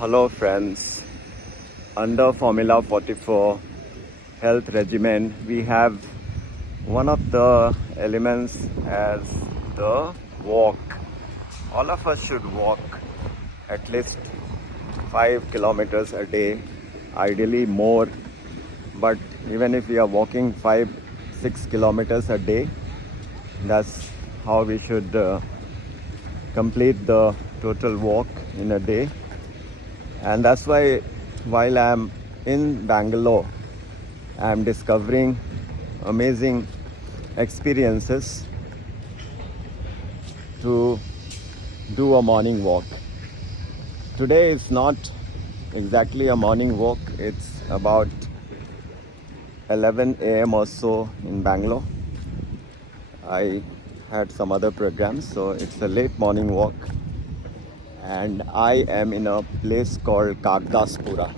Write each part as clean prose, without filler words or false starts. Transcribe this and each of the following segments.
Hello friends, under Formula 44 health regimen we have one of the elements as the walk. All of us should walk at least 5 kilometers a day, ideally more, but even if we are walking 5-6 kilometers a day, that's how we should complete the total walk in a day. And that's why while I'm in Bangalore, I'm discovering amazing experiences to do a morning walk. Today is not exactly a morning walk, it's about 11 a.m. or so in Bangalore. I had some other programs, so it's a late morning walk. And I am in a place called Kagdaspura.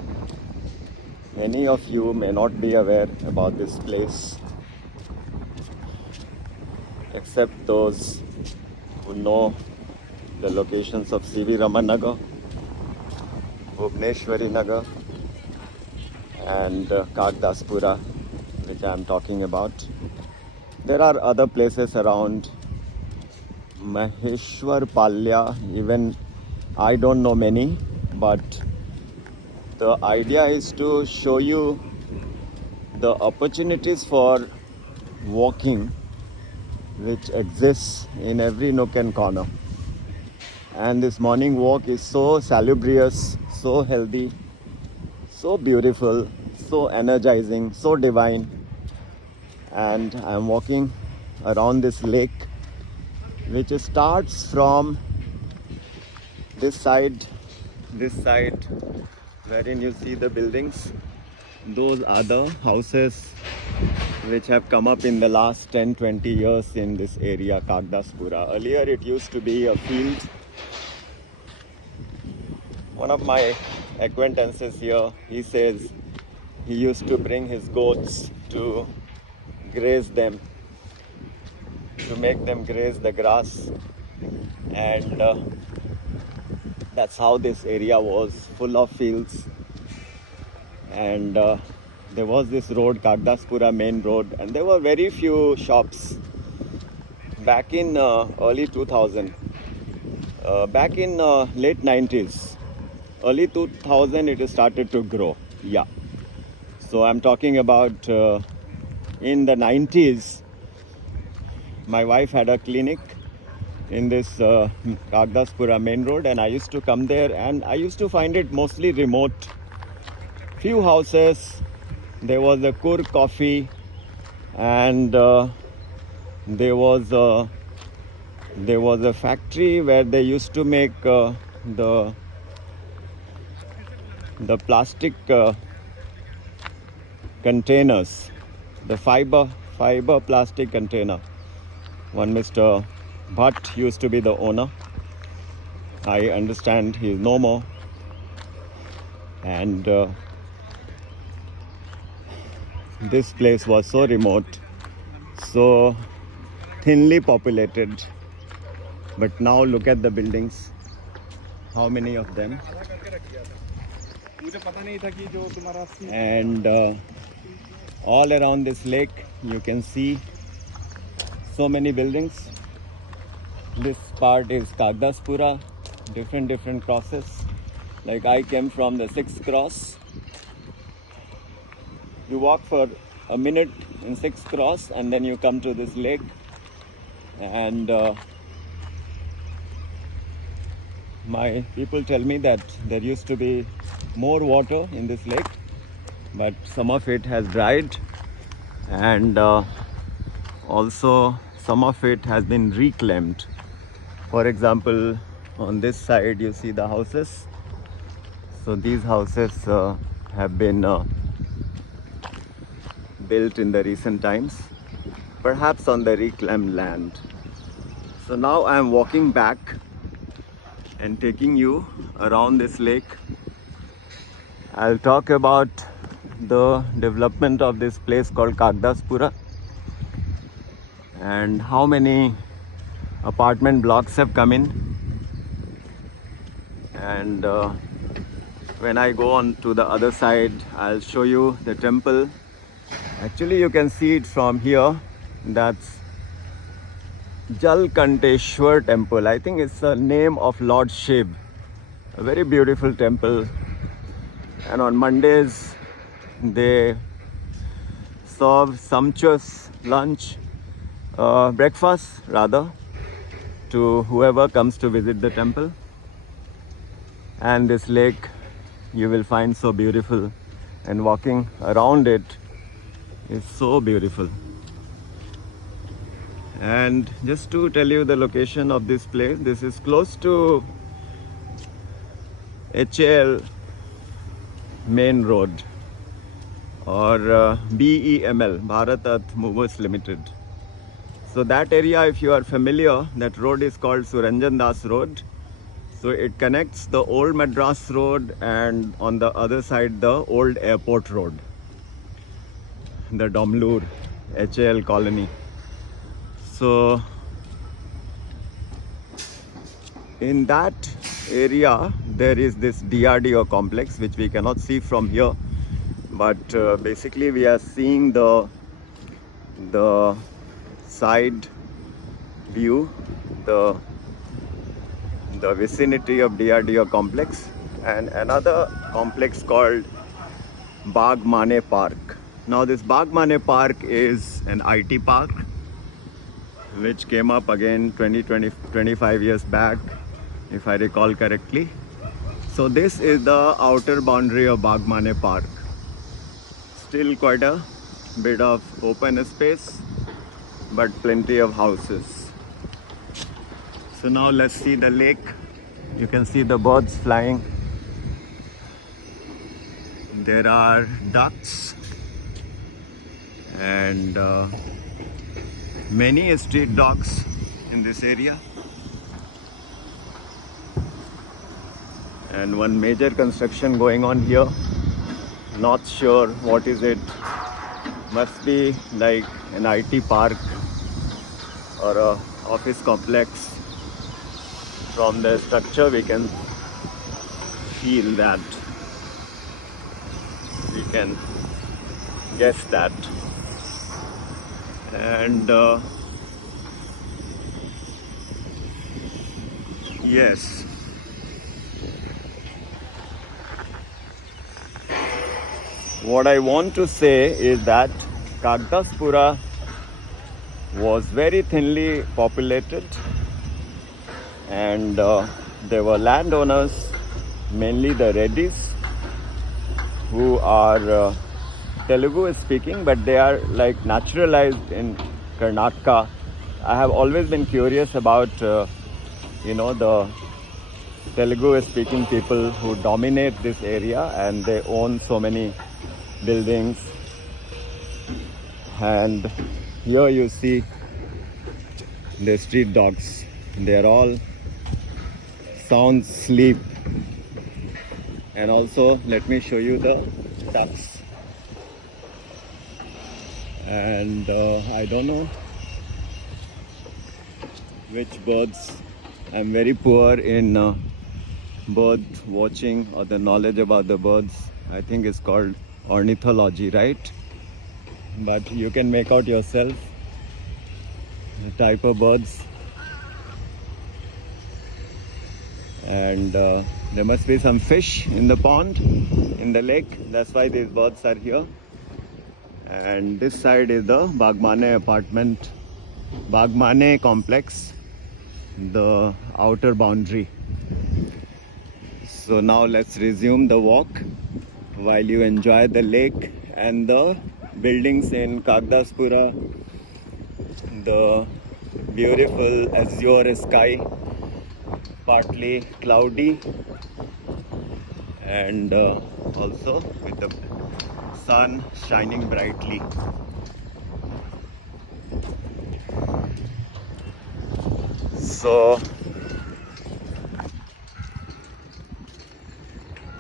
Many of you may not be aware about this place, except those who know the locations of C.V. Raman Nagar, Bhubneshwari Nagar, and Kagdaspura, which I am talking about. There are other places around Maheshwar Palya, even I don't know many, but the idea is to show you the opportunities for walking which exists in every nook and corner. And this morning walk is so salubrious, so healthy, so beautiful, so energizing, so divine. And I'm walking around this lake, which starts from this side, wherein you see the buildings. Those are the houses which have come up in the last 10-20 years in this area, Kagdaspura. Earlier it used to be a field. One of my acquaintances here, he says he used to bring his goats to graze them, to make them graze the grass, and that's how this area was, full of fields. And there was this road, Kagdaspura main road, and there were very few shops. Back in early 2000, back in late 90s, early 2000 it started to grow. Yeah. So I'm talking about in the 90s, my wife had a clinic in this Kagdaspura main road, and I used to come there, and I used to find it mostly remote. Few houses, there was a Kur coffee, and there was a factory where they used to make the plastic containers, the fiber plastic container. One Mr. Bhatt used to be the owner. I understand he is no more. And this place was so remote, so thinly populated. But now look at the buildings. How many of them? And all around this lake you can see so many buildings. This part is Kagdaspura, different crosses. Like I came from the 6th cross. You walk for a minute in 6th cross, and then you come to this lake. And my people tell me that there used to be more water in this lake, but some of it has dried, and also some of it has been reclaimed. For example, on this side you see the houses. So these houses have been built in the recent times, perhaps on the reclaimed land. So now I am walking back and taking you around this lake. I'll talk about the development of this place called Kagdaspura and how many apartment blocks have come in, and when I go on to the other side, I'll show you the temple. Actually, you can see it from here. That's Jalkanteshwar temple. I think it's the name of Lord Shiv. A very beautiful temple. And on Mondays, they serve sumptuous lunch, breakfast rather, to whoever comes to visit the temple. And this lake you will find so beautiful, and walking around it is so beautiful. And just to tell you the location of this place, this is close to HAL main road, or BEML, Bharat Earth Movers Limited. So that area, if you are familiar, that road is called Suranjan Das Road. So it connects the old Madras Road and on the other side the old airport road, the Domlur HAL colony. So in that area there is this DRDO complex which we cannot see from here, but basically we are seeing the side view, the vicinity of DRDO complex, and another complex called Bagh Mane Park. Now this Bagh Mane Park is an IT park which came up again 25 years back, if I recall correctly. So this is the outer boundary of Bagh Mane Park. Still quite a bit of open space, but plenty of houses. So now let's see the lake. You can see the birds flying. There are ducks and many street dogs in this area. And one major construction going on here. Not sure what is it. Must be like an IT park or a office complex. From the structure we can feel that, we can guess that. And yes, what I want to say is that Kagdaspura was very thinly populated, and there were landowners, mainly the Reddys, who are Telugu speaking, but they are like naturalized in Karnataka. I have always been curious about the Telugu speaking people who dominate this area, and they own so many buildings. And here you see the street dogs. They are all sound asleep. And also let me show you the ducks. And I don't know which birds. I'm very poor in bird watching or the knowledge about the birds. I think it's called ornithology, right? But you can make out yourself the type of birds. And there must be some fish in the pond, in the lake. That's why these birds are here. And this side is the Bagh Mane complex, the outer boundary. So now let's resume the walk while you enjoy the lake and the buildings in Kagdaspura, the beautiful azure sky, partly cloudy, and also with the sun shining brightly. So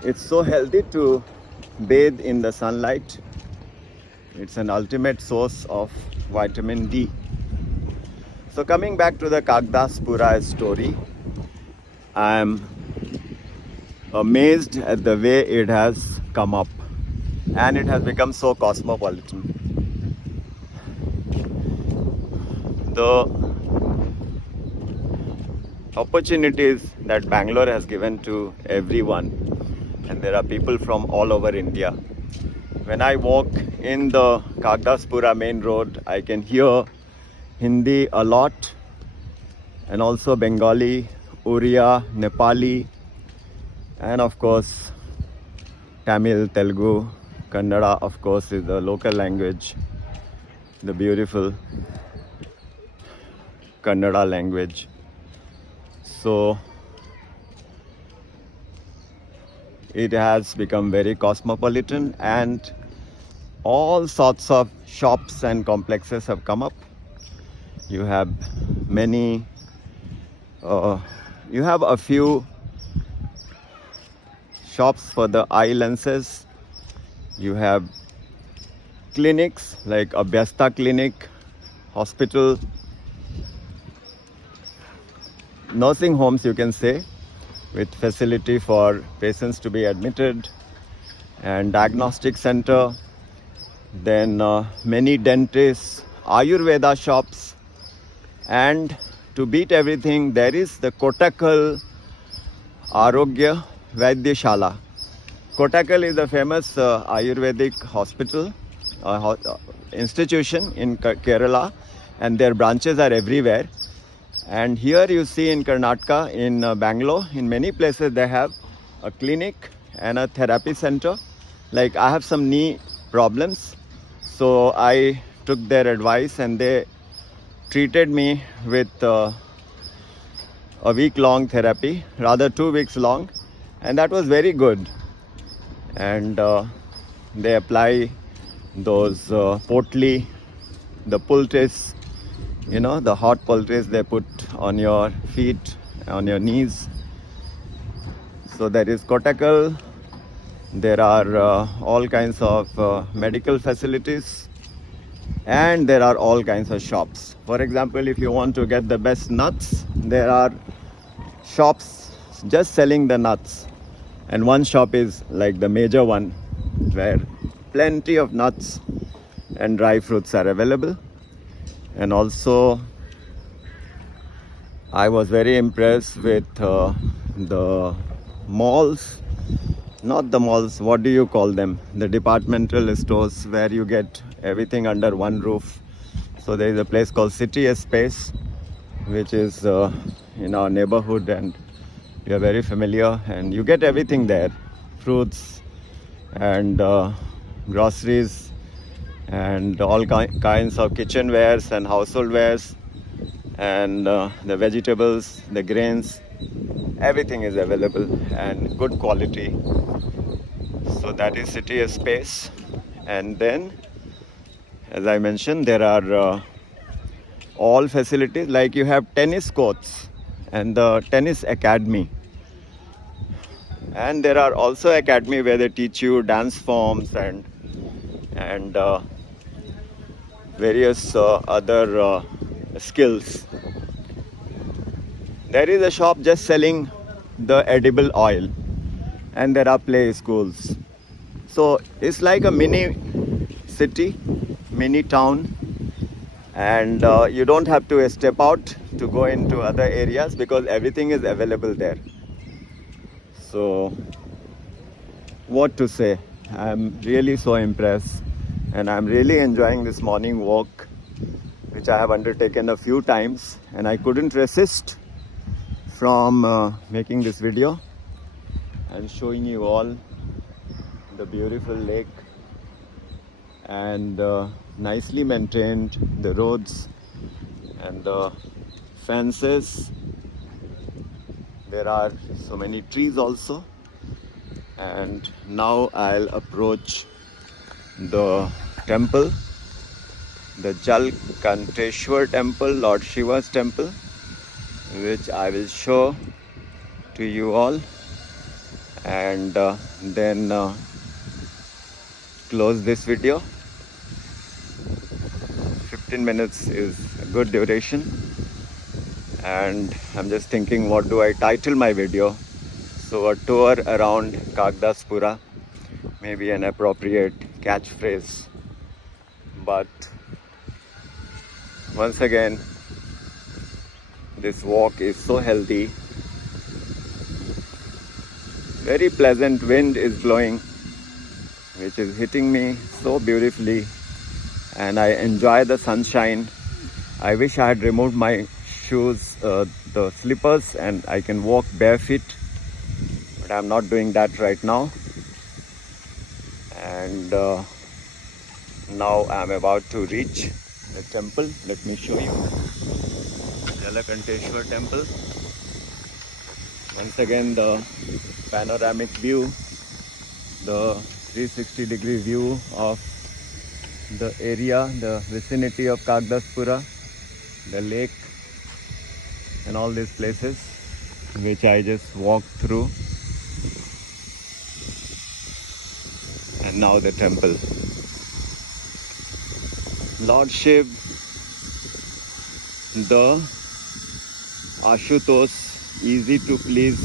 it's so healthy to bathe in the sunlight. It's an ultimate source of vitamin D. So coming back to the Kagdaspura story, I'm amazed at the way it has come up, and it has become so cosmopolitan. The opportunities that Bangalore has given to everyone, and there are people from all over India. When I walk in the Kagdaspura main road, I can hear Hindi a lot, and also Bengali, Oriya, Nepali, and of course Tamil, Telugu, Kannada of course is the local language, the beautiful Kannada language. So it has become very cosmopolitan, and all sorts of shops and complexes have come up. You have many, you have a few shops for the eye lenses. You have clinics like Abhyasta Clinic, hospital, nursing homes you can say, with facility for patients to be admitted, and diagnostic center, then many dentists, Ayurveda shops, and to beat everything, there is the Kottakkal Arogya Vaidyashala. Kottakkal is a famous Ayurvedic hospital, institution in Kerala, and their branches are everywhere. And here you see in Karnataka, in Bangalore, in many places they have a clinic and a therapy center. Like I have some knee problems, so I took their advice and they treated me with a week-long therapy, rather 2 weeks long, and that was very good. And they apply those poultry, the poultice, you know, the hot poultice they put on your feet, on your knees. So there is Kottakkal. There are all kinds of medical facilities, and there are all kinds of shops. For example, if you want to get the best nuts, there are shops just selling the nuts, and one shop is like the major one where plenty of nuts and dry fruits are available. And also I was very impressed with the malls, not the malls, what do you call them, the departmental stores where you get everything under one roof. So there is a place called City Space, which is in our neighborhood, and you are very familiar, and you get everything there, fruits and groceries and all kinds of kitchenwares and household wares, and the vegetables, the grains, everything is available and good quality. So that is City Space. And then, as I mentioned, there are all facilities, like you have tennis courts and the tennis academy, and there are also academy where they teach you dance forms and various other skills. There is a shop just selling the edible oil, and there are play schools. So it's like a mini city, mini town, and you don't have to step out to go into other areas because everything is available there. So what to say, I'm really so impressed, and I'm really enjoying this morning walk, which I have undertaken a few times, and I couldn't resist from making this video and showing you all the beautiful lake and nicely maintained the roads and the fences. There are so many trees also. And now I'll approach the temple, the Jalkanteshwar temple, Lord Shiva's temple, which I will show to you all, and then close this video. 15 minutes is a good duration, and I'm just thinking, what do I title my video? So a tour around Kagdaspura may be an appropriate catchphrase. But once again, this walk is so healthy. Very pleasant wind is blowing, which is hitting me so beautifully, and I enjoy the sunshine. I wish I had removed my shoes, the slippers, and I can walk barefoot, but I'm not doing that right now. And now I'm about to reach the temple. Let me show you Jalakanteshwar temple. Once again, the panoramic view, the 360-degree view of the area, the vicinity of Kagdaspura, the lake, and all these places which I just walked through. And now the temple. Lord Shiv, the Ashutosh, easy to please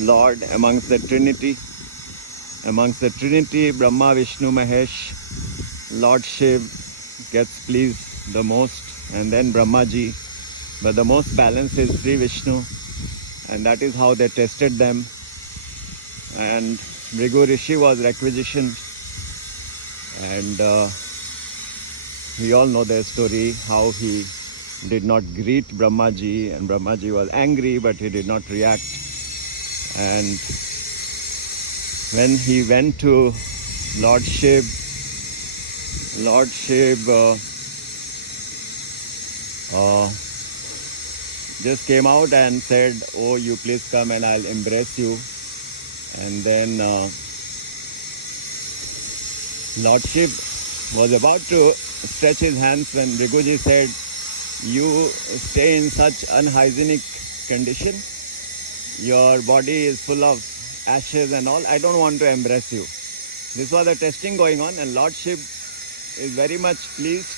Lord amongst the Trinity. Amongst the Trinity, Brahma, Vishnu, Mahesh, Lord Shiv gets pleased the most, and then Brahmaji. But the most balanced is Sri Vishnu, and that is how they tested them. And Bhrigu Rishi was requisitioned, and we all know their story, how he did not greet Brahmaji, and Brahmaji was angry, but he did not react. And when he went to Lord Shiv just came out and said, "Oh, you please come and I'll embrace you." And then Lord Shiv was about to stretch his hands when Bhriguji said, "You stay in such unhygienic condition. Your body is full of ashes and all. I don't want to embrace you." This was a testing going on, and Lord Shiv is very much pleased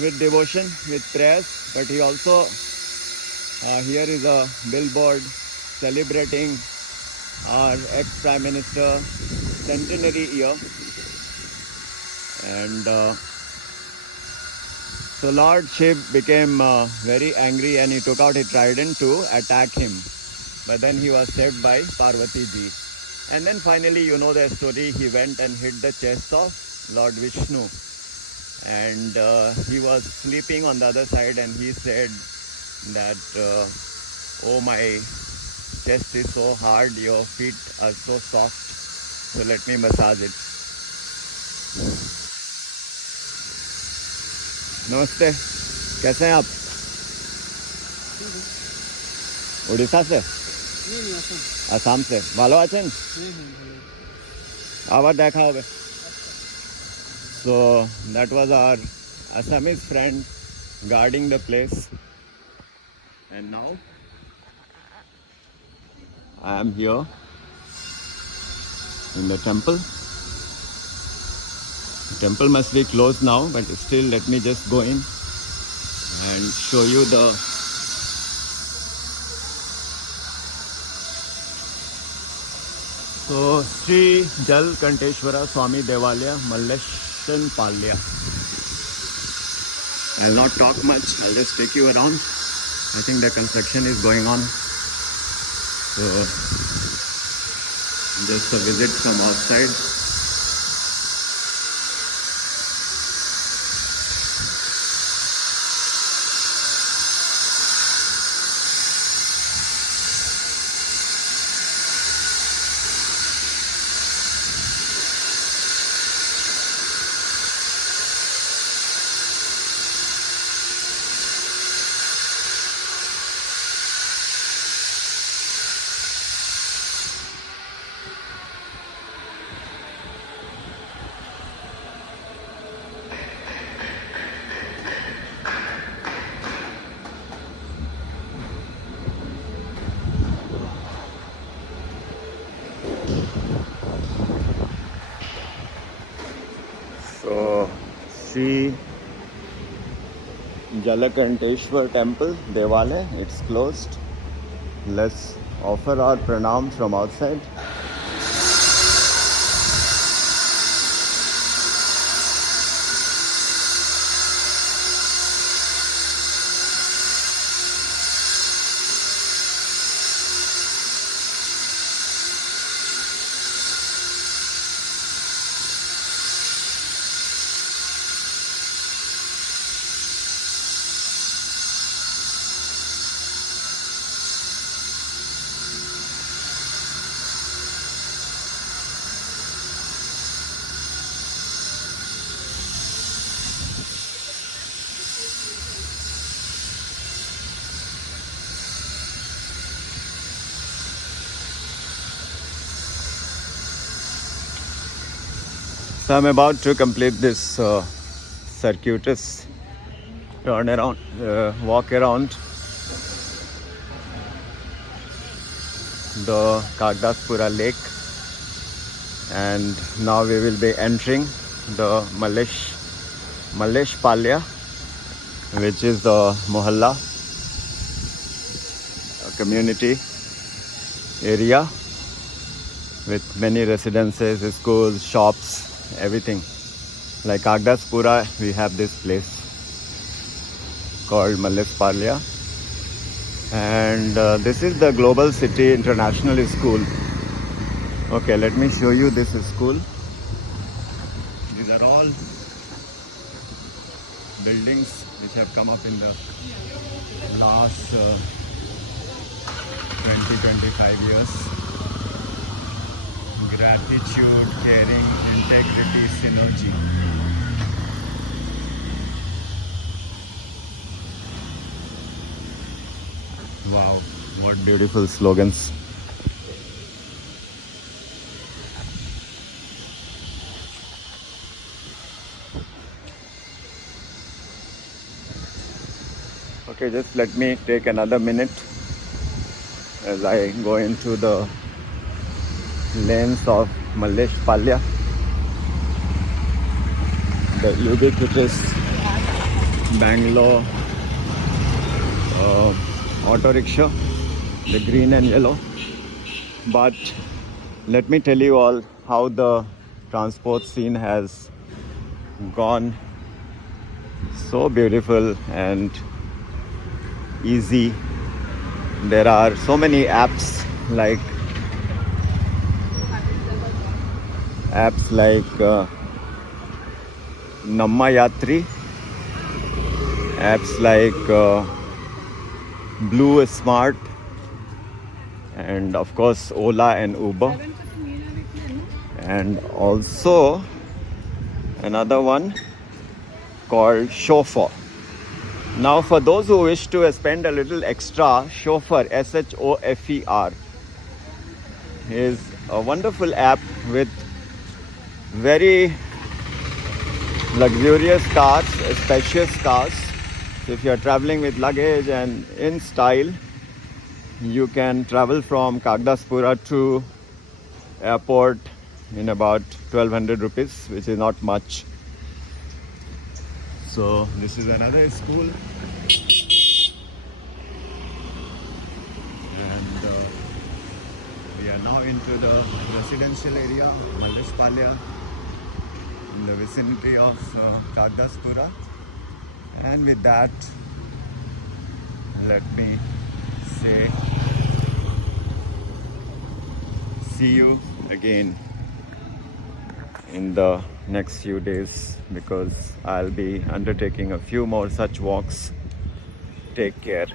with devotion, with prayers. But he also, here is a billboard celebrating our ex-Prime Minister centenary year. And so Lord Shiv became very angry, and he took out his trident to attack him. But then he was saved by Parvati ji. And then finally, you know the story, he went and hit the chest of Lord Vishnu. And he was sleeping on the other side, and he said that, "Oh, my chest is so hard, your feet are so soft, so let me massage it." नमस्ते, कैसे हैं आप? उड़ीसा से? आसाम से? ভালো আছেন? আবার দেখা হবে। So that was our Assamese friend guarding the place, and now I am here in the temple. The temple must be closed now, but still let me just go in and show you the Sri Jalakanteshwara Swami Devalaya, Malleshan Palya. I'll not talk much, I'll just take you around. I think the construction is going on, so just a visit from outside. So, Sri Jalakanteshwar temple, Devalaya, it's closed. let's offer our pranam from outside. So I'm about to complete this circuitous turn around, walk around the Kagdaspura lake, and now we will be entering the Mallesh Palya, which is the Mohalla, a community area with many residences, schools, shops, everything. Like Kagdaspura, we have this place called Mallesh Palya, and this is the Global City International School. Okay, let me show you this school. These are all buildings which have come up in the last 20-25 years. Gratitude, caring, integrity, synergy. Wow, what beautiful slogans. Okay, just let me take another minute as I go into the lanes of Mallesh Palya, the ubiquitous Bangalore auto rickshaw, the green and yellow. But let me tell you all how the transport scene has gone so beautiful and easy. There are so many apps like Namma Yatri, apps like Blue Smart, and of course Ola and Uber, and also another one called Chauffeur. Now for those who wish to spend a little extra, Chauffeur, Chauffeur, is a wonderful app with very luxurious cars, spacious cars. So if you are traveling with luggage and in style, you can travel from Kagdaspura to airport in about 1200 rupees, which is not much. So this is another school, and we are now into the residential area, Mallesh Palya, in the vicinity of Kagdaspura. And with that, let me say, see you again in the next few days, because I'll be undertaking a few more such walks. Take care.